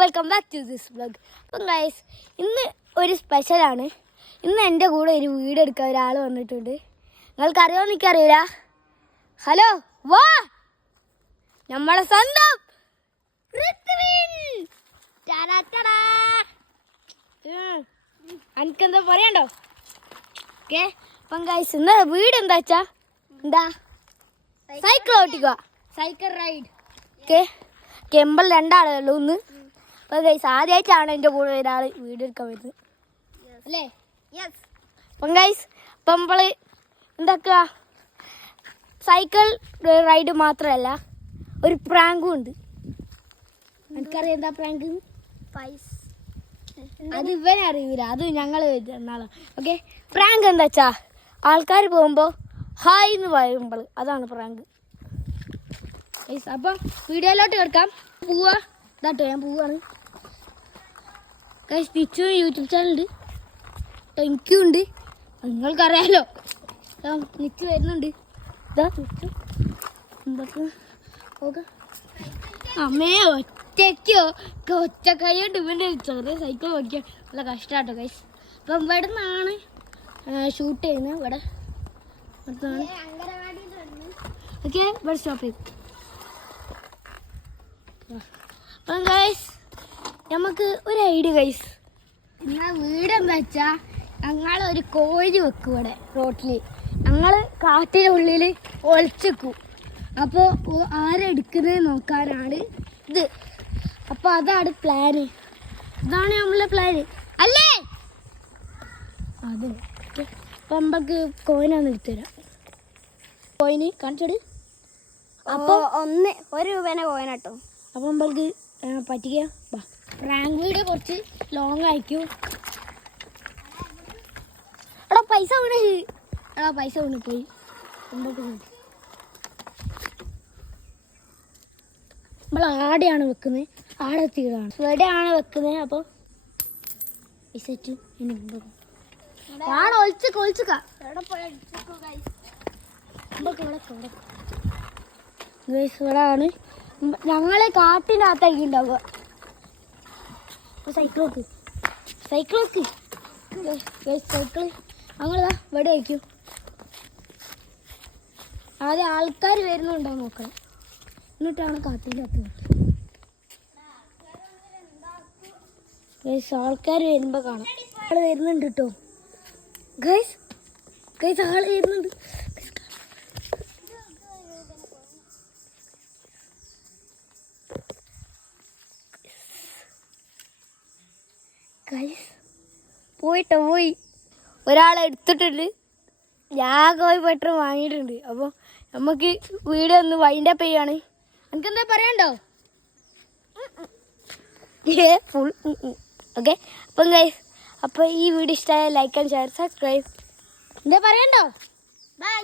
Welcome back to this vlog. അപ്പം guys, ഇന്ന് ഒരു സ്പെഷ്യലാണ്. ഇന്ന് എൻ്റെ കൂടെ ഒരു വീഡിയോ എടുക്കാൻ ഒരാൾ വന്നിട്ടുണ്ട്. നിങ്ങൾക്കറിയോ എനിക്കറിയില്ല. ഹലോ, വാ, നമ്മളെ സ്വന്തം എനിക്കെന്താ പറയണ്ടോ? ഓക്കെ, അപ്പം ഗൈസ് ഇന്ന് വീട് എന്താ വെച്ചാ സൈക്കിൾ ഓട്ടിക്കുക, സൈക്കിൾ റൈഡ്. ഓക്കെ, കെമ്പൽ രണ്ടാളുള്ളൂ ഇന്ന്. അപ്പം ഗൈസ് ആദ്യമായിട്ടാണ് എൻ്റെ കൂടെ ഒരാൾ വീഡിയോ എടുക്കാൻ വരുന്നത് അല്ലേ? അപ്പം ഗൈസ് ഇപ്പം നമ്മൾ എന്താക്കുക, സൈക്കിൾ റൈഡ് മാത്രമല്ല ഒരു പ്രാങ്കും ഉണ്ട്. എനിക്കറിയാം എന്താ പ്രാങ്ക്. അത് ഇവനെ അറിയില്ല, അത് ഞങ്ങൾ നാളെ. ഓക്കെ, പ്രാങ്ക് എന്താ വെച്ചാ ആൾക്കാർ പോകുമ്പോൾ ഹായ് എന്ന് പറയുമ്പോൾ അതാണ് പ്രാങ്ക്. അപ്പം വീഡിയോയിലോട്ട് കിടക്കാം. പോവാ ഇതാട്ടോ, ഞാൻ പോവാണ്. സ്റ്റിച്ചു യൂട്യൂബ് ചാനലുണ്ട്, എനിക്കും ഉണ്ട്, നിങ്ങൾക്കറിയാലോ. നിക്ക് വരുന്നുണ്ട്. ഇതാ നിക്ക് എന്തൊക്കെ ഓക്കെ. അമ്മേ ഒറ്റയ്ക്കോ ഒറ്റ കൈയോട്ട് ഇവൻ്റെ ചെറിയ സൈക്കിൾ ഓടിക്കാൻ നല്ല കഷ്ടമാട്ടോ ഗൈസ്. അപ്പം ഇവിടെ നിന്നാണ് ഷൂട്ട് ചെയ്യുന്നത്. ഇവിടെ ഓക്കെ, ഇവിടെ സ്റ്റോപ്പ് ചെയ്യും. അപ്പം ഗൈസ് നമുക്ക് ഒരു ഐഡിയ ഗൈസ്. എന്നാൽ വീടെന്താ വെച്ചാൽ ഞങ്ങളൊരു കോഴി വെക്കും ഇവിടെ റോട്ടിൽ. ഞങ്ങൾ കാട്ടിനുള്ളിൽ ഒളിച്ചെക്കും. അപ്പോൾ ആരെടുക്കുന്നത് നോക്കാനാണ് ഇത്. അപ്പോൾ അതാണ് പ്ലാന്, ഇതാണ് നമ്മളെ പ്ലാന് അല്ലേ? അത് ഓക്കെ. അപ്പം നമുക്ക് കോയിനാന്ന് എടുത്തുതരാം. കോയിന് കാണിച്ചോട്. അപ്പോൾ 1 രൂപേനെ കോയിനാട്ടോ. അപ്പം നമ്മൾക്ക് പറ്റിക്കുക. പ്രാങ്ക് വീഡിയോ കുറച്ച് ലോങ് അയക്കും. എടാ പൈസ വീണ് പോയി. നമ്മൾ ആടെയാണ് വെക്കുന്നത്, ആടെ എത്തിയതാണ്, ഇവിടെയാണ് വെക്കുന്നത്. അപ്പോൾ പൈസ ഇവിടെയാണ് ഞങ്ങളെ കാട്ടിൻ്റെ അകത്താക്കി ഉണ്ടാവുക. സൈക്കിളൊക്കെ ഞങ്ങളിതാ ഇവിടെ ആയിരിക്കും. ആദ്യം ആൾക്കാർ വരുന്നുണ്ടോ നോക്കണം, എന്നിട്ടാണ് കാട്ടിൻ്റെ അകത്ത്. ആൾക്കാർ വരുമ്പോൾ കാണാം. ആള് വരുന്നുണ്ട് കേട്ടോ ഗൈസ്. ആള് വരുന്നുണ്ട്. പോയി ഒരാളെ എടുത്തിട്ടുണ്ട്. ഞാൻ കോഴി പെട്രോൾ വാങ്ങിയിട്ടുണ്ട്. അപ്പോൾ നമുക്ക് വീഡിയോ ഒന്ന് വൈൻഡപ്പ് ചെയ്യാണ്. എനിക്കെന്താ പറയണ്ടോ? Full okay. അപ്പം ഗൈസ്, അപ്പോൾ ഈ വീഡിയോ ഇഷ്ടമായ ലൈക്ക് ആൻഡ് ഷെയർ, സബ്സ്ക്രൈബ്. എന്താ പറയണ്ടോ? ബൈ.